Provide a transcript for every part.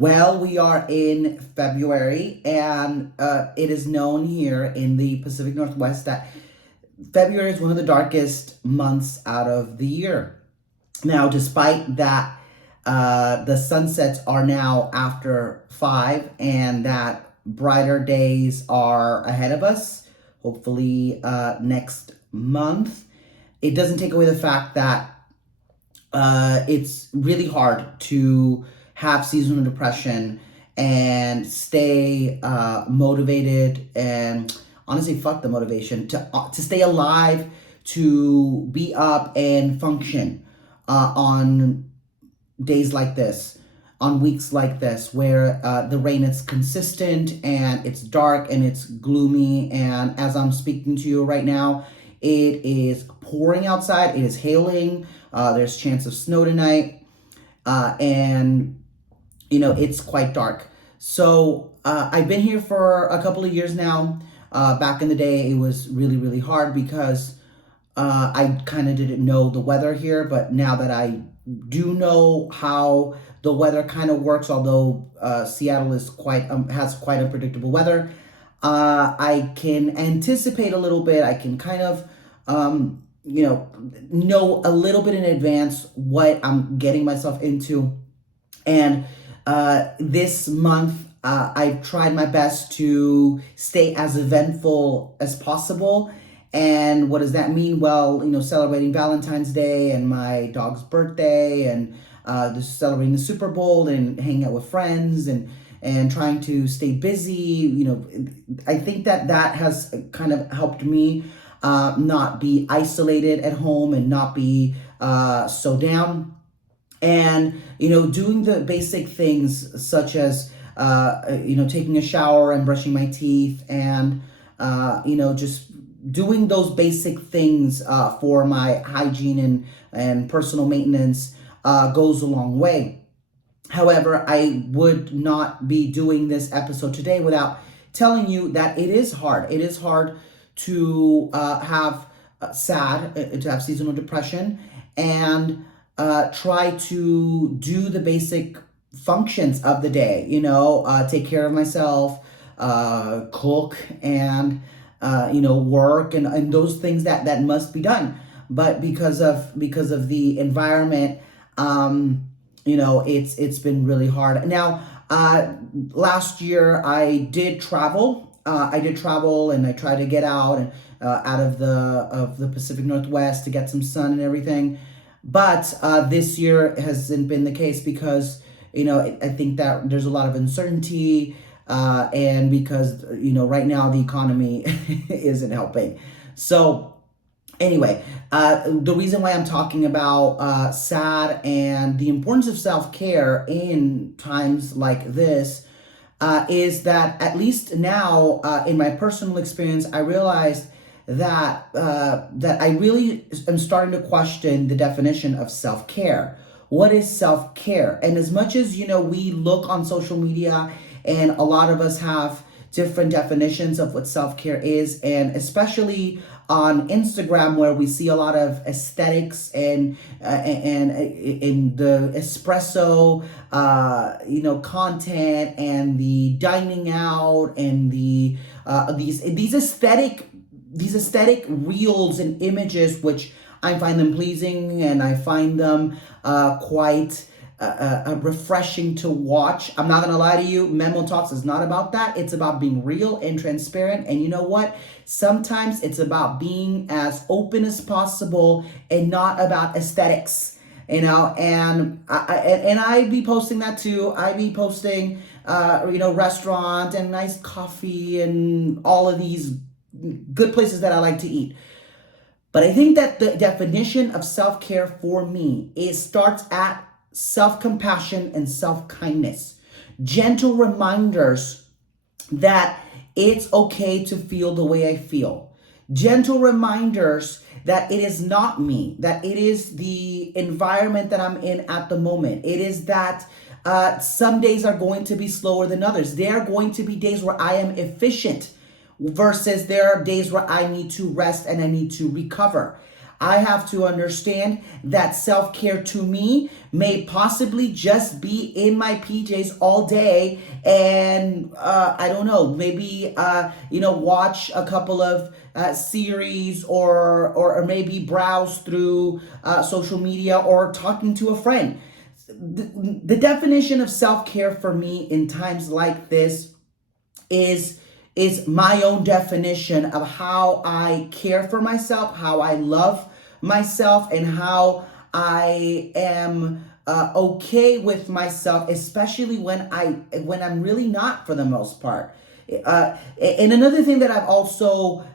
Well, we are in February, and it is known here in the Pacific Northwest that February is one of the darkest months out of the year. Now, despite that, the sunsets are now after 5, and that brighter days are ahead of us, hopefully next month. It doesn't take away the fact that it's really hard to have seasonal depression and stay motivated, and honestly fuck the motivation to stay alive, to be up and function on days like this, on weeks like this, where the rain is consistent and it's dark and it's gloomy. And as I'm speaking to you right now, it is pouring outside. It is hailing. There's chance of snow tonight, and it's quite dark. So I've been here for a couple of years now. Back in the day, it was really, really hard because I kind of didn't know the weather here, but now that I do know how the weather kind of works, although Seattle is has quite unpredictable weather, I can anticipate a little bit. I can kind of know a little bit in advance what I'm getting myself into. And this month, I've tried my best to stay as eventful as possible. And what does that mean? Well, celebrating Valentine's Day and my dog's birthday, and just celebrating the Super Bowl and hanging out with friends, and trying to stay busy. I think that has kind of helped me not be isolated at home and not be so down. And doing the basic things such as taking a shower and brushing my teeth, and just doing those basic things for my hygiene and personal maintenance goes a long way. However, I would not be doing this episode today without telling you that it is hard. It is hard to have to have seasonal depression, and try to do the basic functions of the day. Take care of myself, cook, and work, and those things that must be done. But because of the environment, it's been really hard. Now, last year I did travel. And I tried to get out and out of the Pacific Northwest to get some sun and everything. But this year hasn't been the case because I think that there's a lot of uncertainty, and because right now the economy isn't helping. So anyway, the reason why I'm talking about sad and the importance of self-care in times like this is that, at least now, in my personal experience, I realized that I really am starting to question the definition of self-care. What is self-care? And as much as we look on social media, and a lot of us have different definitions of what self-care is, and especially on Instagram, where we see a lot of aesthetics and in the espresso content, and the dining out, and the these aesthetic reels and images, which I find them pleasing, and I find them quite refreshing to watch. I'm not gonna lie to you, MemoTalks is not about that. It's about being real and transparent. And you know what? Sometimes it's about being as open as possible and not about aesthetics. And I be posting that too. I be posting restaurant and nice coffee and all of these good places that I like to eat. But I think that the definition of self-care for me starts at self-compassion and self-kindness. Gentle reminders that it's okay to feel the way I feel. Gentle reminders that it is not me, that it is the environment that I'm in at the moment. It is that some days are going to be slower than others. There are going to be days where I am efficient versus there are days where I need to rest and I need to recover. I have to understand that self-care to me may possibly just be in my PJs all day, and I don't know, maybe watch a couple of series, or maybe browse through social media, or talking to a friend. The definition of self-care for me in times like this is is my own definition of how I care for myself, how I love myself, and how I am okay with myself, especially when I'm really not, for the most part. And another thing that I've also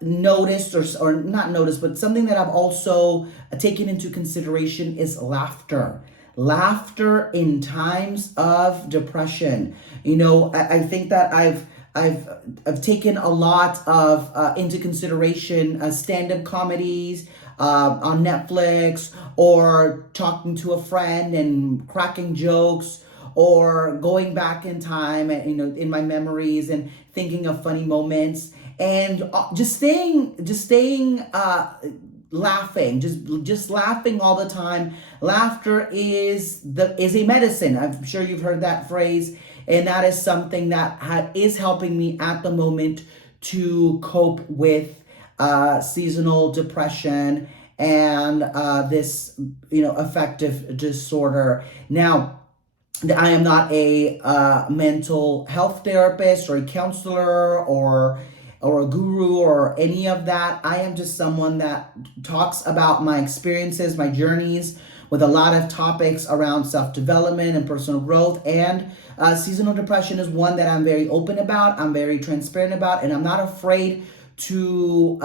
noticed, or not noticed, but something that I've also taken into consideration is laughter. Laughter in times of depression. I think that I've taken a lot of into consideration stand-up comedies on Netflix, or talking to a friend and cracking jokes, or going back in time, and in my memories, and thinking of funny moments, and just staying laughing, just laughing all the time. Laughter is a medicine. I'm sure you've heard that phrase, and that is something that is helping me at the moment to cope with seasonal depression, and this affective disorder. Now, I am not a mental health therapist, or a counselor, or a guru, or any of that. I am just someone that talks about my experiences, my journeys, with a lot of topics around self-development and personal growth. And seasonal depression is one that I'm very open about, I'm very transparent about, and I'm not afraid to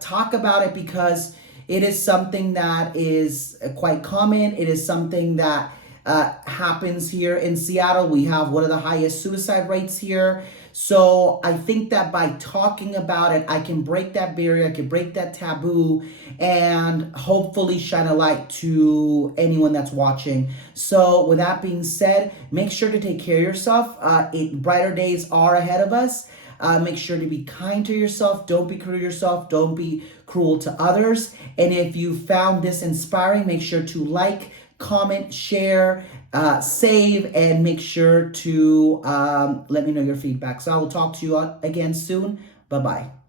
talk about it, because it is something that is quite common. It is something that happens here in Seattle. We have one of the highest suicide rates here. So I think that by talking about it, I can break that barrier, I can break that taboo, and hopefully shine a light to anyone that's watching. So with that being said, make sure to take care of yourself. Brighter days are ahead of us. Make sure to be kind to yourself. Don't be cruel to yourself. Don't be cruel to others. And if you found this inspiring, make sure to like, comment, share, save, and make sure to let me know your feedback. So I will talk to you again soon. Bye-bye.